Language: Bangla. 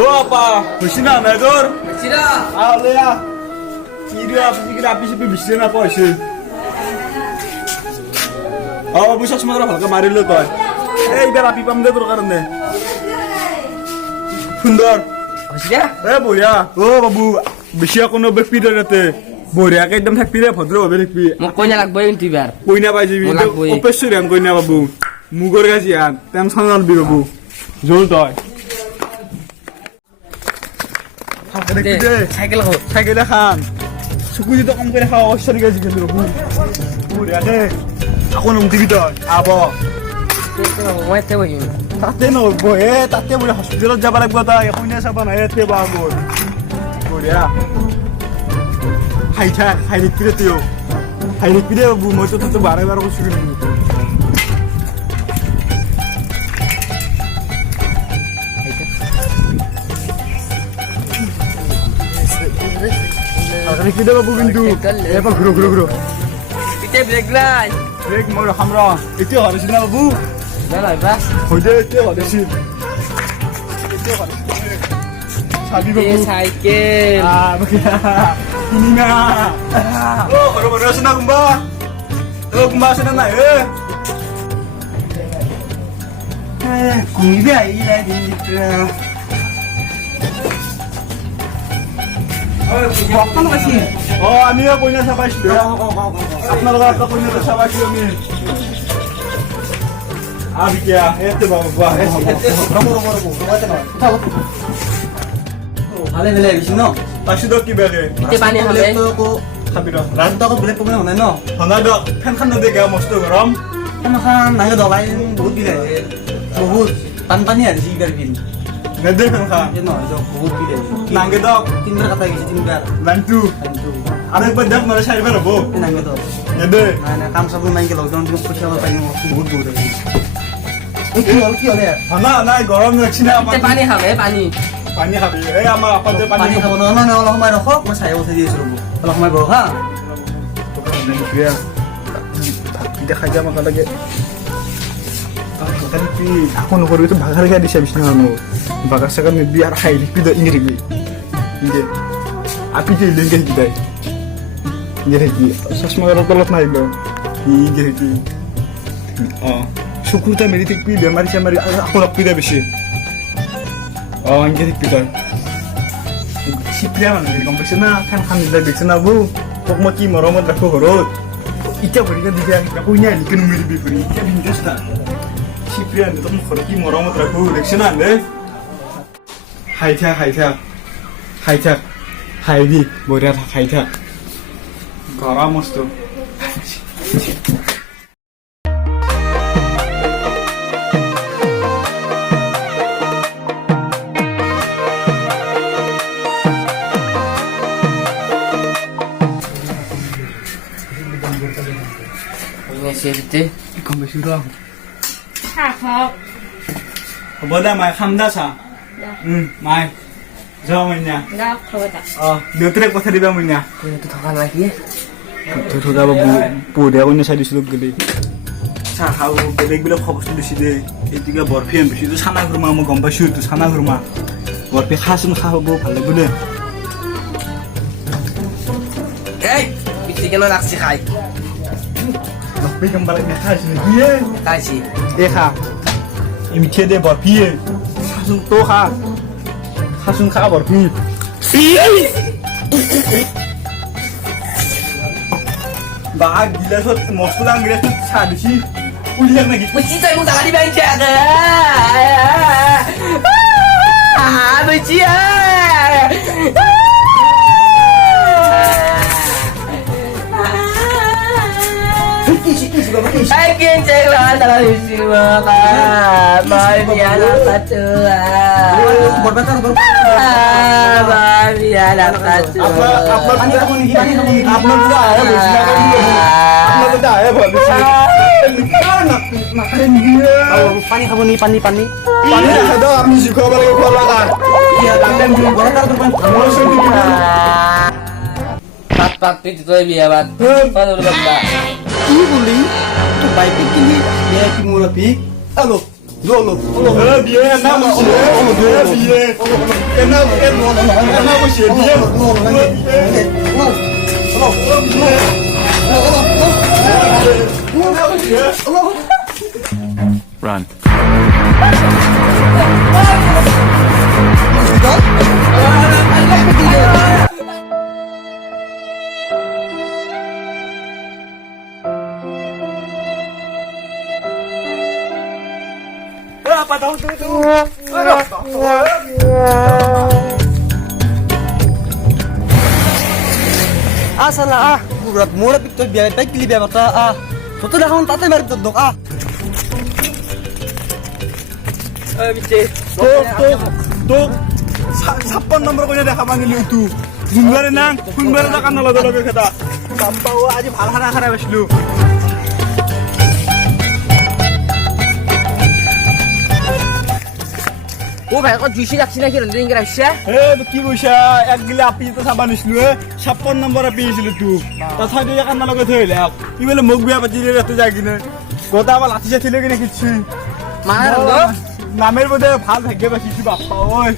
ও আপা খুশি না মেজর Sira. আলে আ ইরে আপনি কি আপনি সব বিশে না পয়সা বুঝছ সময় হালকা মারিলো তো এইবার আপি পাম দে তোর কারণে সুন্দর Sira. বঢ়িয়া ও বাবু বেশি কোনো ব্যক্তি রেতে বঢ়িয়াকে একদম থাকবি রে ভদ্রভাবে থাকবি Mo konya lagboy yung tibar. কইনা পাই যাবি মোলাক বই। অপেশ্বর আন কইনা বাবু মুগর গাছি আন টেনশন আনবি বাবু জোর তয় Cycle ko. সাইকেলে খান চুকু যদি কম করে খাওয়া অবশ্যই গেছি কিন্তু বাবু বঢ়িয়া দে এখন উঠিবি তই আব Mo ete boy yun. তাতে নব তাতে বোলে হস্পিটেলত যাব লাগিব তই কইনা চাব নাই এতে বা মোৰ বঢ়িয়া খাই দেখবি রে তুইও খাই দেখবি রে বাবু মই তো বাৰে বাৰে কৈছো কিন্তু আরে কি দেব কিন্তু এবার ঘুরো Pite break line. ব্রেক মই রখাম র এতিয়া হৰিছ না বাবু Dala bas. হইদে এতিয়া হৰিছ চাবি বাবু Cycle. বকিয়া কিনিনা ও বড় আছে না কুম্বা কুম্বা আছে না নাই কুমিবে আইলা দিনটা আমিও কইনা চাবাইছিলো আপোনালোকৰ কইনা চাবাইছিলো আমি আবিকিয়া এতে বাবা ভালে ভালে আহিছে ন পাইছো কি বেগে Pite pani habe. খাবি ৰ ৰাস্তা আকৌ বেলেগ প্ৰব্লেম হোৱা নাই ন ঠাণ্ডা দিয়ক ফেনখন নদে মস্ত গৰম এখন নাহে দবাই বহুত বিল আহে বহুত বানপানী আহিছে এইবাৰ বিল নেদে ফেনখন এই নহয় দিয়ক বহুত বিল আহিছে নাংগে দিয়ক তিনিবাৰ কাটা গৈছে তিনিবাৰ লাইনটো আৰু একবাৰ দিয়ক নহ'লে চাৰিবাৰ হ'ব নাহে দিয়ক নেদে নাই নাই কাম চাব নাইকে লকডাউন দিনত পঠিয়াব পাৰিম বহুত বহুত আহিছে কি হ'ল নাই গৰম লাগছি না Pite pani habe pani. পানী খাবি এই আমাৰ আপাতে পানী পানী খাব নহয় নহয় অলপ সময় ৰখক মই চাই উঠাই দি আছোঁ ৰ'ব অলপ সময় বহক হা দেখাই যাম লাগে আকৌ নকৰিবি তো ভাগাৰ গা দিছে বিষ্ণু ভাগাৰ চাগাৰ নিবি আৰু খাই লিপি ইংগে থাকিবি ইংগে আপি যে ইংগে শিকি যায় ইংগে থাকি চশমাৰ তলত নাহিব ইংগে থাকি চকুটা মেলি থাকিবি বেমাৰী চেমাৰী আকৌ লপি দে বেছি ইংগে থাকিবি তই চিপ্ৰিয়া মানুহ গম পাইছে না ফেন খান দিলে দেখিছে না বৌ তোক মই কি মৰমত ৰাখো ঘৰত এতিয়া ভৰিকে দিবি আকৌ ইনে আহিকে নুমেৰিবি ভৰি এতিয়া ভিনটেজ না চিপ্ৰিয়া তোক মই ঘৰত কি মৰমত ৰাখো দেখিছে না দে খাই থাক খাইবি বঢ়িয়া থাক খাই থাক গৰম মস্ত Ini sih pite. গম পাইছো ৰ Hak. হ'ব দে মাই খাম দা চা মাই যাওঁ মইনা Enggak, coba tak. দেউতাৰে পঠাই দিবা মইনা Kuya tu thokan lagi ya. থকা বাবু বঢ়িয়া কইনা চাই দিছিলোঁ গেলি চাহ খাওঁ বেলেগ বেলেগ খবৰটো দিছি দে এতিয়া বৰফি আন দিছোঁ চানা খুৰমা মই গম পাইছোঁ এইটো চানা খুৰমা বৰফি খাচোন খাব ভাল লাগিব দে Hey, pite kena laksi khai. Barfi গম পালে খাইছোঁ নেকি Kasi. এ খা এই মিঠিয়ে দে বৰফি খাচোন তো খাচোন খা বৰফি বাঘ গিলাসত মস্ত ডাঙৰ গিলাসত চাহ দিছি উলিয়াক নেকি Mesti saya mau tangan di bengkel ke? Benci Akin cek lah tangan isi makan. Mau dia dapat tua. বৰপেটাৰ Mau dia dapat tua. আপনার তো আয়া বলছি না আপনার তো আয়া বলছি পানী খাব নি পানী পানী দেখা দাও আপনি শিখাব লাগে খোৱা লাগা Pat itu tuh biar bat. Pada udah benda. কি বলি তো বাইকে কিনি বিয়া কি মোৰ বি হেল্ল' বিয়ে না বসে বিয়ে এনা এনা বসে বিয়ে Run. apa tahu tu salah burat mura picture biar baik pilih biar mata Toto dah kawan tate mari tudok 또 4번 넘버 그냥 내가 가만히 있루 중간에 난 군발에 나간 날아도 가다 남바와 아주 발 하나 하나 마실루 ও ভাই কত জুসি রাখছি নাকি রঞ্জন ইংরা আসছে এ তো কি বইসা এক গিলা আপি তো সাবান নিছিলু 56 নম্বর আপি ছিল তুই তথাপি একান না লগে থইলে কি বলে মুখ বিয়া পাতি রে রাতে যাই কিনে গোটা আবার লাঠি ছিল কিনে কিছু মানে রঞ্জন নামের মধ্যে ভাল ভাগ্য বাসিছি বাপ্পা ওই